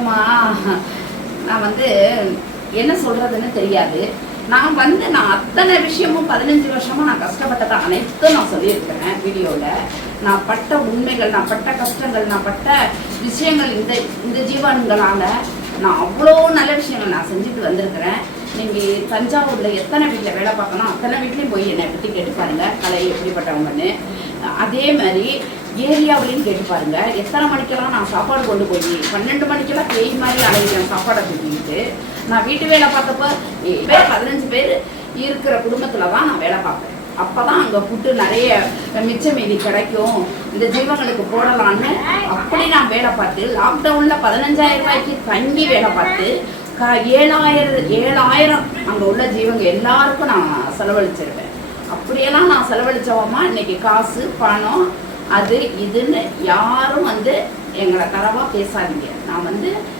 ஏம்மா நான் வந்து என்ன சொல்றதுன்னு தெரியாது. நான் வந்து நான் அத்தனை விஷயமும் பதினஞ்சு வருஷமா நான் கஷ்டப்பட்டதை அனைத்தும் நான் சொல்லியிருக்கிறேன் வீடியோவில் நான் பட்ட உண்மைகள் நான் பட்ட கஷ்டங்கள் நான் பட்ட விஷயங்கள் இந்த இந்த ஜீவன்களால் நான் அவ்வளோ நல்ல விஷயங்கள் நான் செஞ்சுட்டு வந்திருக்கிறேன். நீங்கள் தஞ்சாவூரில் எத்தனை வீட்டில் வேலை பார்க்கணும் அத்தனை வீட்லேயும் போய் என்னை பற்றி கேட்டு பாருங்க. கலை எப்படிப்பட்டவங்கன்னு. அதே மாதிரி ஏரியாவிலையும் கேட்டு பாருங்க. எத்தனை மணிக்கெல்லாம் நான் சாப்பாடு கொண்டு போய் பன்னெண்டு மணிக்கெல்லாம் பேய் மாதிரி அலைகிறேன் சாப்பாடை தூக்கிட்டு நான் வீட்டு வேலை பார்த்தப்ப பேர் பதினஞ்சு பேர் இருக்கிற குடும்பத்தில் தான் நான் வேலை பார்ப்பேன். அப்போ தான் அங்கே ஃபுட்டு நிறைய மிச்சம் மீதி கிடைக்கும். இந்த ஜீவங்களுக்கு போடலான்னு அப்படி நான் வேலை பார்த்து லாக்டவுனில் பதினஞ்சாயிரம் ரூபாய்க்கு தங்கி வேலை பார்த்து க ஏழாயிரம் ஏழாயிரம் அங்கே உள்ள ஜீவங்க எல்லாருக்கும் நான் செலவழிச்சிருவேன். அப்படியெல்லாம் நான் செலவழிச்சவமா இன்னைக்கு காசு பணம் அது இதுன்னு யாரும் வந்து எங்களை தரவா பேசாதீங்க. நான் வந்து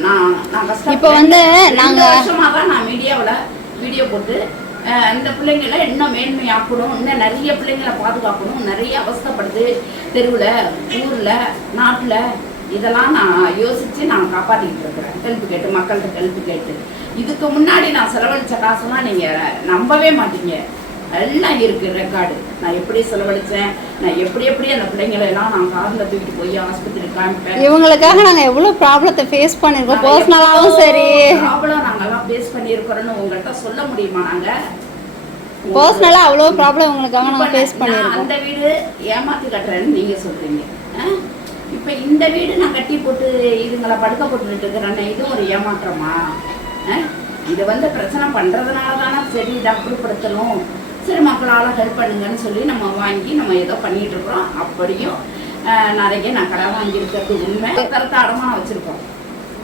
நான் நான் கஷ்டம் இப்போ வந்து நாங்க- வருஷமா தான் நான் மீடியாவில் வீடியோ போட்டு இந்த பிள்ளைங்களை இன்னும் மேன்மையாக்கணும். இன்னும் நிறைய பிள்ளைங்களை பாதுகாக்கணும். நிறைய அவஸ்தைப்படுது. தெருவில் ஊரில் நாட்டில். இதெல்லாம் நான் யோசித்து நான் காப்பாற்றிக்கிட்டு இருக்கிறேன். ஹெல்ப் கேட்டு மக்கள்கிட்ட ஹெல்ப் கேட்டு. இதுக்கு முன்னாடி நான் செலவழிச்ச காசெல்லாம் நீங்கள் நம்பவே மாட்டீங்க. எல்லாம் இருக்கு ரெக்கார்டு நான் எப்படி செலவழிச்சேன்? நான் எப்படி எப்படி அந்த பிள்ளைங்களை எல்லாம் நான் காரில் தூக்கிட்டு போய் ஆஸ்பத்திரி காமிப்பேன்? இவங்களுக்காக நாங்க எவ்வளவு ப்ராப்ளத்தை ஃபேஸ் பண்ணிருக்கோம் பர்சனலாவும் சரி. ப்ராப்ளம் நாங்கெல்லாம் ஃபேஸ் பண்ணியிருக்கிறோன்னு உங்கள்கிட்ட சொல்ல முடியுமா நாங்க? பர்சனலா அவ்வளவு ப்ராப்ளம் இவங்களுக்காக இப்ப நாங்க ஃபேஸ் பண்ணிருக்கோம் அந்த வீடு ஏமாத்தி கட்டுறேன்னு நீங்க சொல்றீங்க. ஆ? இப்ப இந்த வீடு நான் கட்டி போட்டு இதுங்களை படுக்க போட்டுட்டு இருக்கிறேன்னு இதுவும் ஒரு ஏமாற்றமா? இது வந்து பிரச்சனை பண்றதுனால தானே சரி இதை அப்புறப்படுத்தணும். சரி மக்களால ஹெல்ப் பண்ணுங்கன்னு சொல்லி நம்ம வாங்கி நம்ம ஏதோ பண்ணிட்டு இருக்கிறோம். அப்படியும் நிறைய நான் கடை வாங்கியிருக்கிறது உண்மை. தரத்தை அடமான வச்சிருக்கோம்.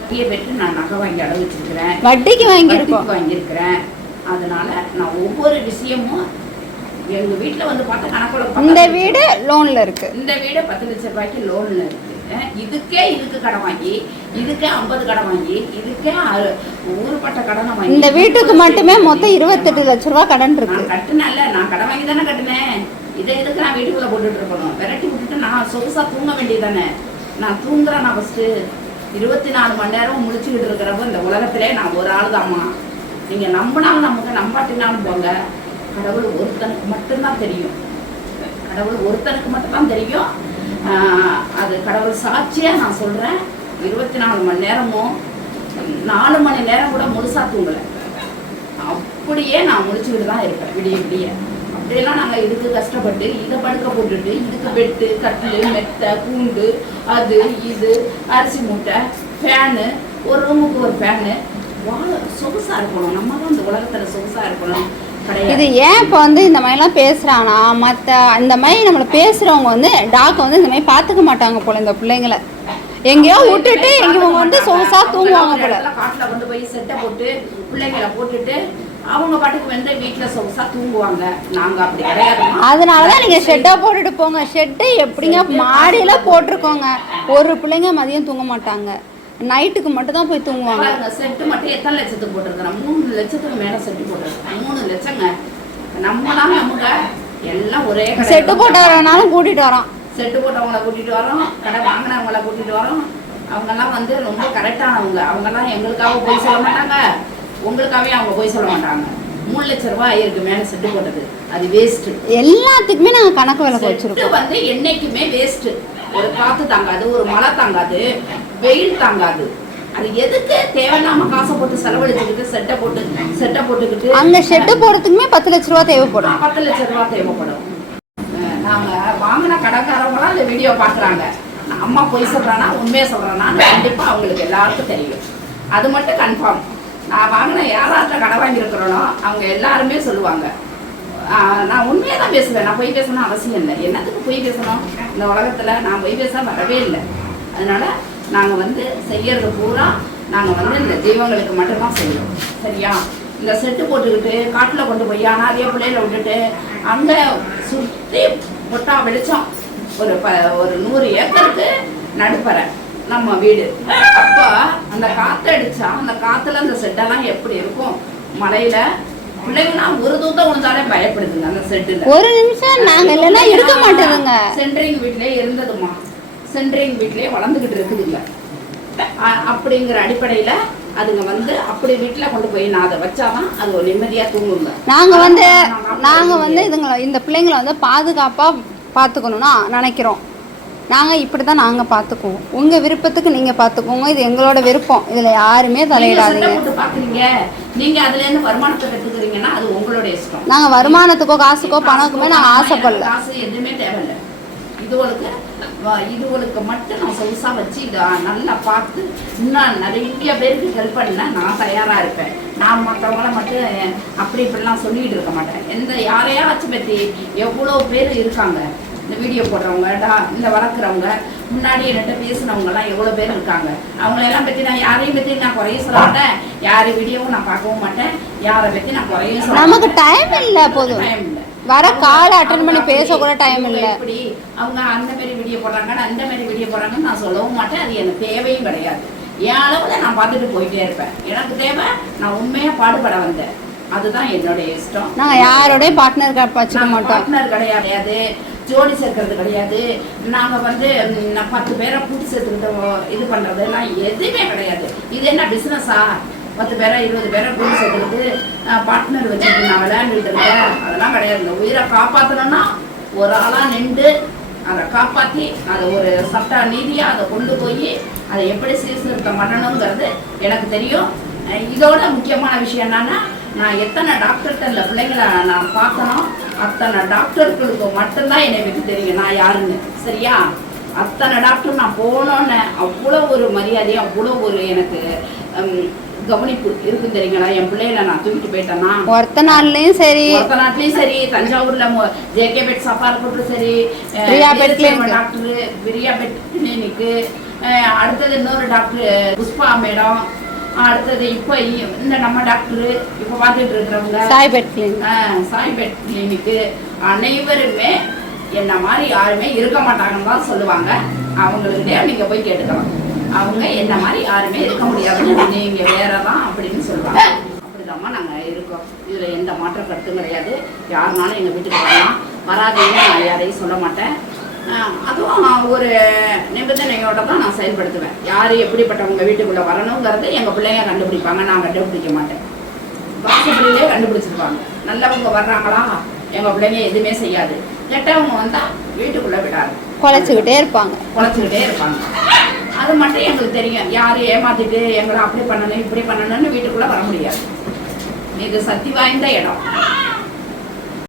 நிறைய பேருக்கு நான் நகை வாங்கி அடகு வச்சிருக்கிறேன். வட்டிக்கு வாங்கியிருக்கோம். வாங்கியிருக்கிறேன். அதனால நான் ஒவ்வொரு விஷயமும் எங்க வீட்ல வந்து பார்த்தா கணக்குல இந்த வீடு லோன்ல இருக்கு. இந்த வீடு பத்து லட்சம் ரூபாய்க்கு லோன்ல இருக்கு. இதுக்கே இதுக்கு கடன் வாங்கி இதுக்கே ஐம்பது கடன் வாங்கி இதுக்கே ஊருப்பட்ட கடனை வாங்கி. இந்த வீட்டுக்கு மட்டுமே மொத்தம் இருபத்தெட்டு லட்ச ரூபாய் கடன் இருக்கு. நான் கட்டினேன்ல நான் கடன் வாங்கி தானே கட்டினேன். இதை எதுக்கு நான் வீட்டுக்குள்ள போட்டுட்டு இருக்கணும்? விரட்டி விட்டுட்டு நான் சொகுசா தூங்க வேண்டியதானே நான் தூங்குறேன் நான் ஃபர்ஸ்ட் இருபத்தி நாலு மணி நேரம் முழிச்சுக்கிட்டு இருக்கிறப்ப இந்த உலகத்திலே நான் ஒரு ஆள் தாம்மா நீங்க நம்பினாலும் நமக்கு நம்பாட்டினாலும் போங்க. கடவுள் ஒருத்தனுக்கு மட்டும்தான் தெரியும். கடவுள் ஒருத்தனுக்கு மட்டும்தான் தெரியும். அது கடவுள் சாட்சியாக நான் சொல்றேன். இருபத்தி நாலு மணி நேரமும் நாலு மணி நேரம் கூட முழுசா தூங்கலை. அப்படியே நான் முடிச்சுக்கிட்டு தான் இருப்பேன் விடிய விடிய. அப்படியெல்லாம் நாங்கள் இதுக்கு கஷ்டப்பட்டு இதை படுக்க போட்டுட்டு இதுக்கு பெட்டு கட்டில் மெத்தை கூண்டு அது இது அரிசி மூட்டை ஃபேனு ஒரு ரூமுக்கு ஒரு ஃபேனு வாழ சொகுசா இருக்கணும். நம்ம தான் இந்த உலகத்துல சொகுசா இருக்கணும். இது கிடையாது ஏன் இப்போ வந்து இந்த மாதிரிலாம் பேசுறானா மற்ற இந்த மாதிரி நம்மளை பேசுறவங்க வந்து டாக் வந்து இந்த மாதிரி பார்த்துக்க மாட்டாங்க போல இந்த பிள்ளைங்கள. எங்கேயோ விட்டுட்டு இவங்க வந்து சொகுசா தூங்குவாங்க போல. காட்டில் கொண்டு போய் செட்டை போட்டு பிள்ளைங்களை போட்டுட்டு அவங்க பாட்டுக்கு வந்து வீட்டுல சொகுசா தூங்குவாங்க. நாங்க அப்படி கிடையாதுமா அதனாலதான் நீங்க ஷெட்டா போட்டுட்டு போங்க. ஷெட்டு எப்படிங்க மாடியில போட்டிருக்கோங்க. ஒரு பிள்ளைங்க மதியம் தூங்க மாட்டாங்க. நைட்டுக்கு மட்டும் தான் போய் தூங்குவாங்க. பாருங்க செட்டு மட்டும் எத்தனை லட்சத்துக்கு போட்டிருக்கிறேன் மூணு லட்சத்துக்கு மேல செட்டு போட்டிருக்கேன் மூணு லட்சங்க. நம்மளாம் நமக்கு எல்லாம் ஒரே செட்டு போட்டவரனாலும் கூட்டிட்டு வரோம். செட்டு போட்டவங்கள கூட்டிட்டு வரோம். கடை வாங்கினவங்கள கூட்டிட்டு வரோம். அவங்கெல்லாம் வந்து ரொம்ப கரெக்டானவங்க அவங்கெல்லாம் எங்களுக்காக போய் சொல்ல மாட்டாங்க. உங்களுக்காகவே அவங்க போய் சொல்ல மாட்டாங்க. மூணு லட்ச ரூபாய் ஆயிருக்கு மேல செட்டு போட்டது. அது வேஸ்ட் எல்லாத்துக்குமே நாங்க கணக்கு விளக்கு வச்சிருக்கோம். வந்து என்னைக்குமே வேஸ்ட் ஒரு காத்து தாங்காது ஒரு மழை தாங்காது வெயில் தாங்காது. அது எதுக்கு தேவையில்லாம காசை போட்டு செலவழிச்சுக்கிட்டு செட்டை போட்டு செட்டை போட்டுக்கிட்டு அந்த ஷெட்டு போடுறதுக்குமே பத்து லட்ச ரூபா தேவைப்படும். பத்து லட்ச ரூபா தேவைப்படும். நாங்க வாங்கின கடைக்காரவங்களாம் இந்த வீடியோ பாக்குறாங்க அம்மா பொய் சொல்றானா உண்மையை சொல்றானா கண்டிப்பா அவங்களுக்கு எல்லாருக்கும் தெரியும். அது மட்டும் கன்ஃபார்ம் நான் வாங்கின யாராட்ட கடை வாங்கியிருக்கிறோனோ அவங்க எல்லாருமே சொல்லுவாங்க. நான் உண்மையை தான் பேசுவேன். நான் பொய் பேசணும் அவசியம் இல்லை. என்னத்துக்கு பொய் பேசணும்? இந்த உலகத்தில் நான் பொய் பேச வரவே இல்லை. அதனால் நாங்கள் வந்து செய்யறது பூரா நாங்கள் வந்து இந்த தெய்வங்களுக்கு மட்டும்தான் செய்யணும் சரியா? இந்த செட்டு போட்டுக்கிட்டு காட்டில் கொண்டு போய் அனாதைய பிள்ளையில விட்டுட்டு அங்கே சுற்றி பொட்டா வெளிச்சம். ஒரு ப ஒரு நூறு ஏக்கருக்கு நடுப்பறை நம்ம வீடு. அப்போ அந்த காத்தடிச்சா அந்த காற்றுல அந்த செட்டெல்லாம் எப்படி இருக்கும்? மலையில் பிள்ளைங்கலாம் ஒரு தூத்தம் விழுந்தாலே பயப்படுதுங்க அந்த செட்டுல ஒரு நிமிஷம் நாங்க இல்லைன்னா இருக்க மாட்டேதுங்க. சென்ட்ரிங் வீட்லயே இருந்ததுமா? சென்ட்ரிங் வீட்லயே வளர்ந்துகிட்டு இருக்குதுங்க. அப்படிங்கிற அடிப்படையில் அதுங்க வந்து அப்படி வீட்டில் கொண்டு போய் நான் அதை வச்சாதான் அது ஒரு நிம்மதியாக தூங்குங்க. நாங்க வந்து நாங்க வந்து இதுங்களை இந்த பிள்ளைங்களை வந்து பாதுகாப்பா பார்த்துக்கணும்னு நினைக்கிறோம். நாங்க இப்படி தான் நாங்க பார்த்துக்குவோம் உங்க விருப்பத்துக்கு நீங்க பார்த்துக்கோங்க இது எங்களோட விருப்பம். இதுல யாருமே தலையிடாதீங்க. நீங்க வருமானத்துக்கோ காசுக்கோ பணக்குமே நாங்க ஆசைப்படல. காசு எதுவுமே தேவையில்லை. இதுவளுக்கு வ- இதுவளுக்கு மட்டும் நான் சொகுசா வச்சு இதை நல்லா பார்த்து இன்னும் நிறைய பேருக்கு ஹெல்ப் பண்ண நான் தயாரா இருப்பேன். நான் மற்றவங்கள மட்டும் அப்படி இப்படிலாம் சொல்லிட்டு இருக்க மாட்டேன். எந்த யாரையாச்சும் பற்றி எவ்வளோ பேர் இருக்காங்க? இந்த வீடியோ போடுறவங்க டா இந்த வளர்க்குறவங்க முன்னாடி என்கிட்ட பேசினவங்கலாம் எவ்வளோ பேர் இருக்காங்க. அவங்களெல்லாம் பற்றி நான் யாரையும் பற்றி நான் குறைய சொல்ல மாட்டேன் யார் வீடியோவும் நான் பார்க்கவும் மாட்டேன். யாரை பற்றி நான் குறையும் சொல்ல நமக்கு டைம் இல்ல போதும். டைம் இல்லை. வர காலை அட்டன் பண்ணி பேச கூட டைம் இல்ல. இப்படி அவங்க அந்த மாதிரி வீடியோ போடுறாங்க அந்த மாதிரி வீடியோ போடுறாங்கன்னு நான் சொல்லவும் மாட்டேன். அது எனக்கு தேவையும் கிடையாது. என் அளவுல நான் பார்த்துட்டு போயிட்டே இருப்பேன். எனக்கு தேவை நான் உண்மையா பாடுபட வந்தேன். அதுதான் என்னுடைய இஷ்டம். நாங்க யாரோடய பார்ட்னர் வச்சுக்க நாங்க மாட்டோம். பார்ட்னர் கிடையாது. ஜோடி சேர்க்கறது கிடையாது. நாங்க வந்து பத்து பேரை கூட்டி சேர்த்துக்கிட்டு இது பண்றது எல்லாம் எதுவுமே கிடையாது. இது என்ன பிசினஸா பத்து பேரை இருபது பேரை கூட்டி சேர்த்துக்கிட்டு பார்ட்னர் வச்சுக்கிட்டு நான் விளையாண்டுட்டு இருக்கேன் அதெல்லாம் கிடையாது. இந்த உயிரை காப்பாற்றணும்னா ஒரு ஆளா நின்று அதை காப்பாற்றி அதை ஒரு சட்ட நீதியா அதை கொண்டு போய் அதை எப்படி சீர்திருத்தம் பண்ணணுங்கிறது எனக்கு தெரியும். இதோட முக்கியமான விஷயம் என்னன்னா நான் எத்தனை டாக்டர்கிட்ட இந்த பிள்ளைங்களை நான் பார்க்கணும்? அத்தனை டாக்டர்களுக்கு மட்டும்தான் என்னை பற்றி தெரியும். நான் யாருன்னு. சரியா? அத்தனை டாக்டர் நான் போனோன்னு அவ்வளோ ஒரு மரியாதை அவ்வளோ ஒரு எனக்கு கவனிப்பு இருக்கும் தெரியுங்களா? என் பிள்ளைகளை நான் தூக்கிட்டு போயிட்டேன்னா ஒருத்த நாள்லயும் சரி. ஒருத்த நாட்டிலையும் சரி. தஞ்சாவூர்ல ஜேகே பெட் சஃபா இருக்கட்டும் சரி. Priya pet. Doctor Priya pet கிளினிக்கு அடுத்தது இன்னொரு டாக்டர் புஷ்பா மேடம். அடுத்தது இப்போ இந்த நம்ம டாக்டர் இப்போ பார்த்துட்டு இருக்கிறவங்க சாய் பெட் கிளீன் ஆஹ், சாய் பெட் கிளினிக்கு அனைவருமே என்ன மாதிரி யாருமே இருக்க மாட்டாங்கன்னு தான் சொல்லுவாங்க. அவங்கள்கிட்டே நீங்க போய் கேட்டுக்கலாம். அவங்க என்ன மாதிரி யாருமே இருக்க முடியாதுன்னு நீங்க வேற தான் அப்படின்னு சொல்லுவாங்க. அப்படிதாம்மா நாங்க இருக்கோம். இதுல எந்த மாற்ற கருத்தும் கிடையாது. யாருனாலும் எங்க வீட்டுக்கு வரலாம். வராதீங்கன்னு நான் யாரையும் சொல்ல மாட்டேன். அதுவும் ஒரு நிபந்தனையோட தான் நான் செயல்படுத்துவேன். யார் எப்படிப்பட்டவங்க வீட்டுக்குள்ள வரணுங்கிறது எங்க பிள்ளைங்க கண்டுபிடிப்பாங்க. நான் கண்டுபிடிக்க மாட்டேன். வாசப்படியிலே கண்டுபிடிச்சிருப்பாங்க. நல்லவங்க வர்றாங்களா? எங்க பிள்ளைங்க எதுவுமே செய்யாது. கெட்டவங்க வந்தா வீட்டுக்குள்ள விடாது. குலைச்சிக்கிட்டே இருப்பாங்க. குலைச்சிக்கிட்டே இருப்பாங்க. அது மட்டும் எங்களுக்கு தெரியும். யார் ஏமாத்திட்டு எங்களை அப்படி பண்ணணும் இப்படி பண்ணணும்னு வீட்டுக்குள்ள வர முடியாது. இது சக்தி வாய்ந்த இடம்.